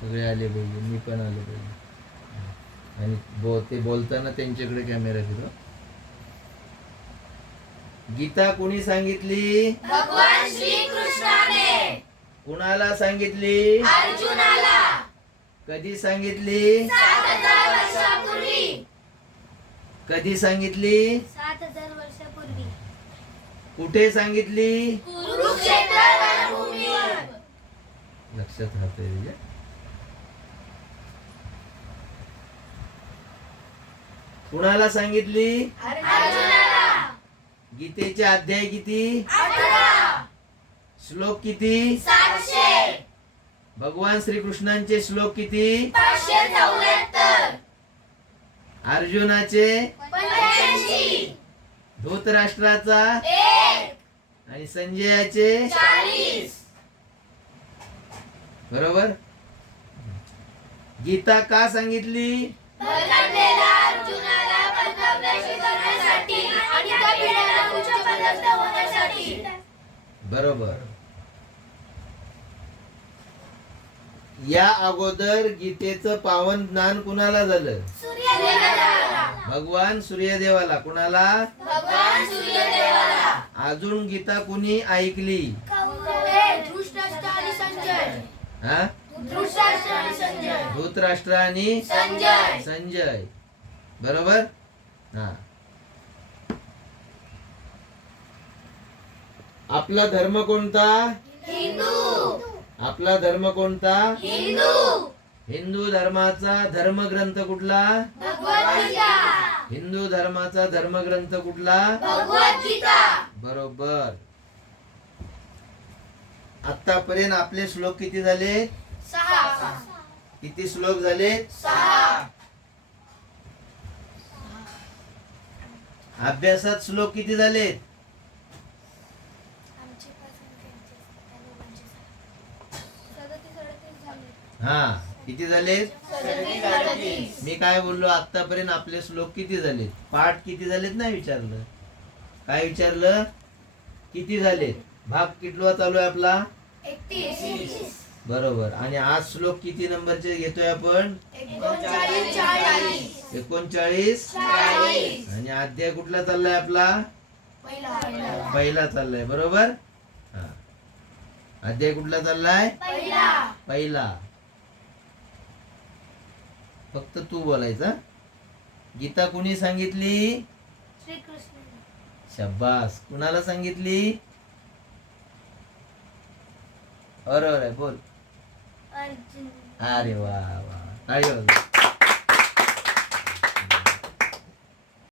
सगळे आले पाहिजे, मी पण आलो पाहिजे. आणि ते बोलताना त्यांच्याकडे कॅमेरा फिरव. गीता कोणी सांगितली? भगवान श्री कृष्णाने. कुणाला सांगितली? अर्जुनाला. कधी सांगितली? 7000 वर्षापूर्वी. कधी सांगितली? 7000 वर्षापूर्वी. कुठे सांगितली? कुरुक्षेत्र रणभूमीवर. लक्षात राहतंय तुझ्या? कुणाला सांगितली? अर्जुनाला. गीतेचे अध्याय किती? 18. श्लोक किती? 700. भगवान श्रीकृष्णांचे श्लोक किती? 574. अर्जुनाचे 85. धृतराष्ट्राचा 1. आणि संजयाचे 40. बरोबर. गीता का सांगितली? भरकटलेल्या अर्जुनाला कर्तव्य शिकवण्यासाठी आणि त्या पिढ्याला उच्च पदस्थ होण्यासाठी. बरोबर. या अगोदर गीतेचं पावन ज्ञान कुणाला झालं? सूर्यदेवाला. भगवान सूर्यदेवाला. कुणाला? भगवान सूर्यदेवाला. अजून गीता कुणी ऐकली? धृतराष्ट्र आणि संजय. हा? धृतराष्ट्र आणि संजय. धृतराष्ट्र आणि संजय. संजय. बरोबर. हा. आपला धर्म कोणता? हिंदू. आपला धर्म कोणता? हिंदू. हिंदू धर्माचा धर्मग्रंथ कुठला? भगवद्गीता. हिंदू धर्माचा धर्मग्रंथ कुठला? भगवद्गीता. बरोबर. आतापर्यंत आपले श्लोक किती झाले? 6. किती श्लोक झाले? 6. अभ्यासात श्लोक किती झाले? हा, किती झाले? 37. मी काय बोललो? आतापर्यंत आपले श्लोक किती झाले? पाठ किती झालेत नाही विचारलं. काय विचारलं? किती झाले? भाग कितवा चालू आहे आपला? 31. बरोबर. आणि आज श्लोक किती नंबरचे घेतोय आपण? 39. 40. 39. 40. आणि अध्याय कुठला चाललाय आपला? पहिला. पहिला चाललाय. बरोबर. हा. अध्याय कुठला चाललाय? पहिला. पहिला. फक्त तू बोलायचा. गीता कुणी सांगितली? श्रीकृष्ण. शाबास. कुणाला सांगितली? बरोबर आहे, बोल. अर्जुन. अरे वा वा, टाळी वाजवा.